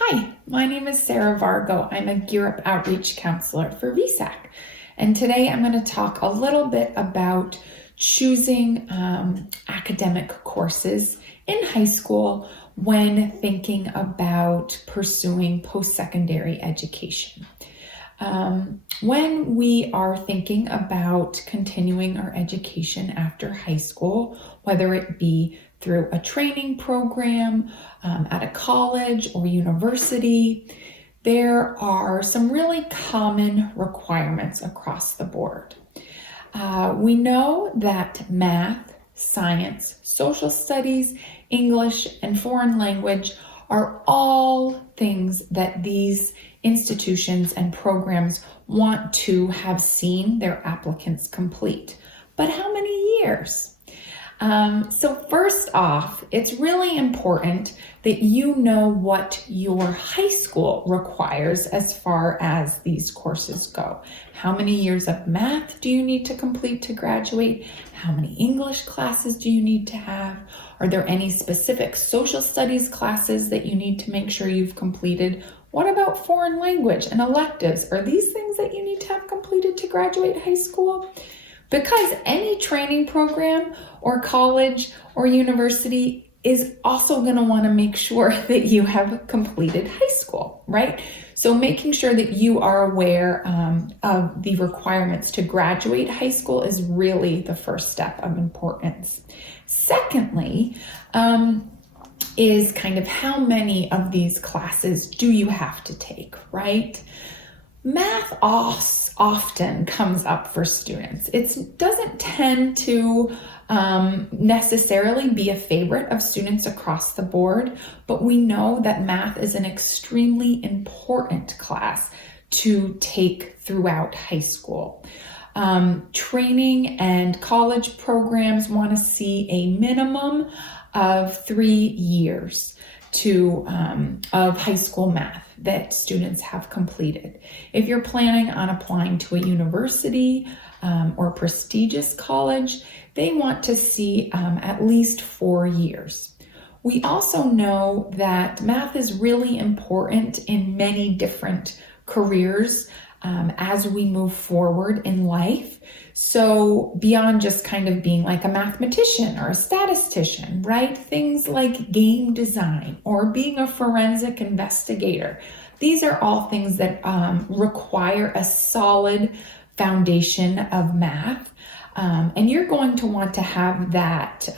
Hi, my name is Sarah Vargo. I'm a Gear Up Outreach Counselor for VSAC. And today I'm going to talk a little bit about choosing academic courses in high school when thinking about pursuing post-secondary education. When we are thinking about continuing our education after high school, whether it be through a training program at a college or university, there are some really common requirements across the board. We know that math, science, social studies, English, and foreign language are all things that these institutions and programs want to have seen their applicants complete. But how many years? So first off, it's really important that you know what your high school requires as far as these courses go. How many years of math do you need to complete to graduate? How many English classes do you need to have? Are there any specific social studies classes that you need to make sure you've completed? What about foreign language and electives? Are these things that you need to have completed to graduate high school? Because any training program or college or university is also going to want to make sure that you have completed high school, right? So making sure that you are aware of the requirements to graduate high school is really the first step of importance. Secondly, is kind of how many of these classes do you have to take, right? Math often comes up for students. It doesn't tend to necessarily be a favorite of students across the board, but we know that math is an extremely important class to take throughout high school. Training and college programs want to see a minimum of 3 years of high school math that students have completed. If you're planning on applying to a university or prestigious college, they want to see at least 4 years. We also know that math is really important in many different careers as we move forward in life. So beyond just kind of being like a mathematician or a statistician, right? Things like game design or being a forensic investigator. These are all things that require a solid foundation of math. And you're going to want to have that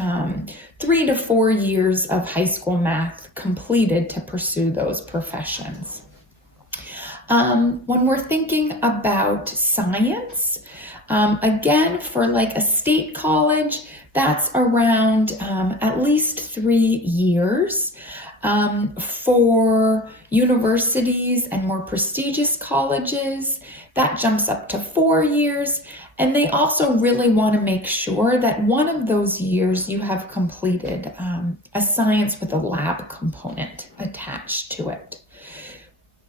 3 to 4 years of high school math completed to pursue those professions. When we're thinking about science, again, for like a state college, that's around at least 3 years. For universities and more prestigious colleges, that jumps up to 4 years. And they also really want to make sure that one of those years you have completed a science with a lab component attached to it.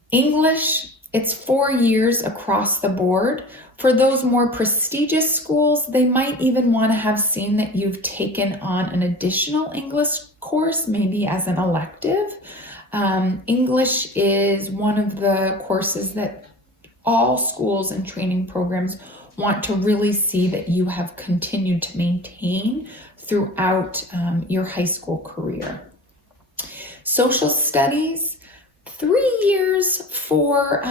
English, it's 4 years across the board. For those more prestigious schools, they might even want to have seen that you've taken on an additional English course, maybe as an elective. English is one of the courses that all schools and training programs want to really see that you have continued to maintain throughout your high school career. Social studies, 3 years for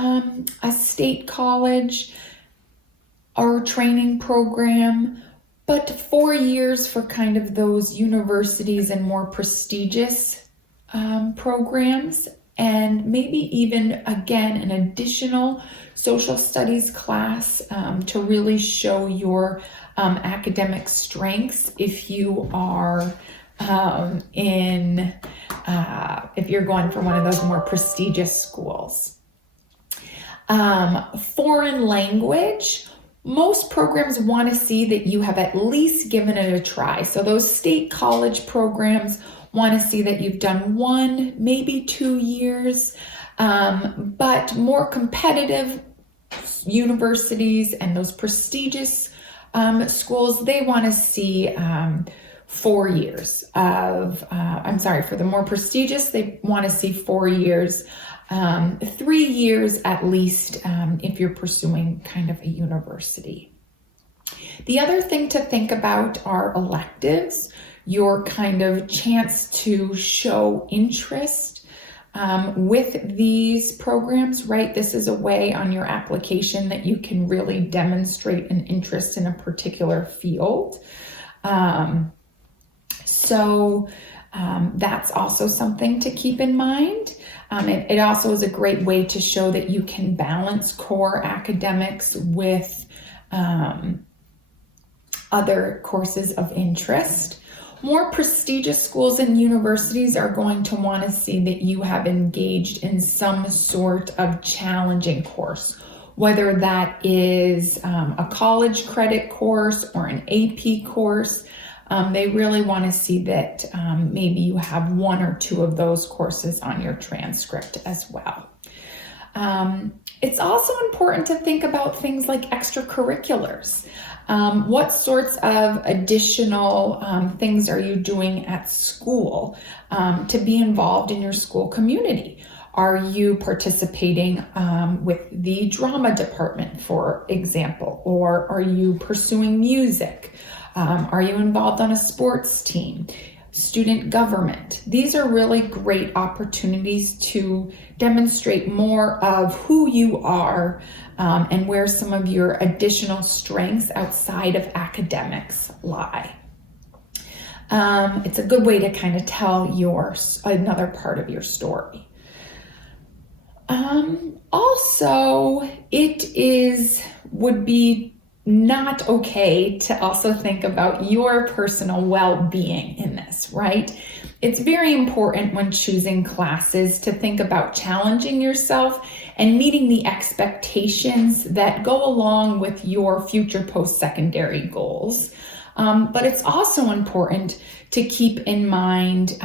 a state college or training program, but 4 years for kind of those universities and more prestigious programs, and maybe even, again, an additional social studies class to really show your academic strengths if you are if you're going for one of those more prestigious schools. Foreign language, most programs want to see that you have at least given it a try. So those state college programs want to see that you've done 1, maybe 2 years, but more competitive universities and those prestigious schools, they want to see 4 years for the more prestigious, they want to see 4 years, 3 years at least if you're pursuing kind of a university. The other thing to think about are electives, your kind of chance to show interest with these programs, right? This is a way on your application that you can really demonstrate an interest in a particular field. So that's also something to keep in mind. It also is a great way to show that you can balance core academics with other courses of interest. More prestigious schools and universities are going to want to see that you have engaged in some sort of challenging course, whether that is a college credit course or an AP course. They really want to see that maybe you have 1 or 2 of those courses on your transcript as well. It's also important to think about things like extracurriculars. What sorts of additional things are you doing at school to be involved in your school community? Are you participating with the drama department, for example, or are you pursuing music? Are you involved on a sports team? Student government. These are really great opportunities to demonstrate more of who you are and where some of your additional strengths outside of academics lie. It's a good way to kind of tell another part of your story. Also, would be not okay to also think about your personal well-being in this, right? It's very important when choosing classes to think about challenging yourself and meeting the expectations that go along with your future post-secondary goals. But it's also important to keep in mind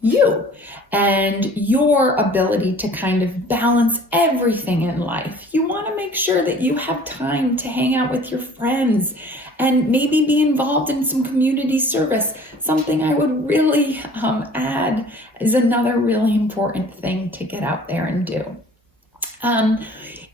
you and your ability to kind of balance everything in life. You want to make sure that you have time to hang out with your friends and maybe be involved in some community service. Something I would really add is another really important thing to get out there and do.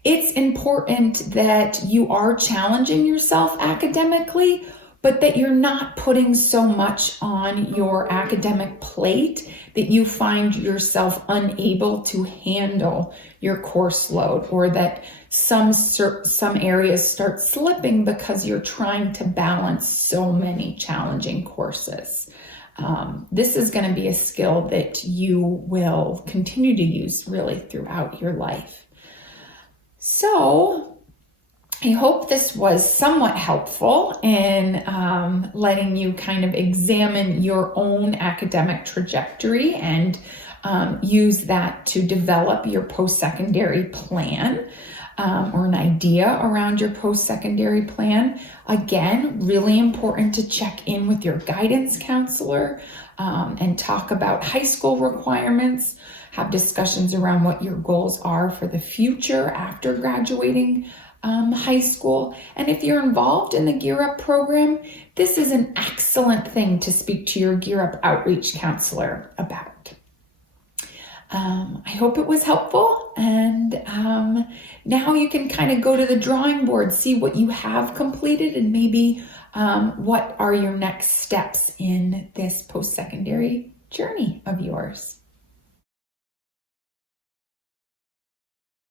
It's important that you are challenging yourself academically, but that you're not putting so much on your academic plate that you find yourself unable to handle your course load, or that some areas start slipping because you're trying to balance so many challenging courses. This is going to be a skill that you will continue to use really throughout your life. So, I hope this was somewhat helpful in letting you kind of examine your own academic trajectory and use that to develop your post-secondary plan or an idea around your post-secondary plan. Again, really important to check in with your guidance counselor and talk about high school requirements, have discussions around what your goals are for the future after graduating high school. And if you're involved in the Gear Up program, this is an excellent thing to speak to your Gear Up outreach counselor about. I hope it was helpful, and now you can kind of go to the drawing board, see what you have completed, and maybe what are your next steps in this post-secondary journey of yours.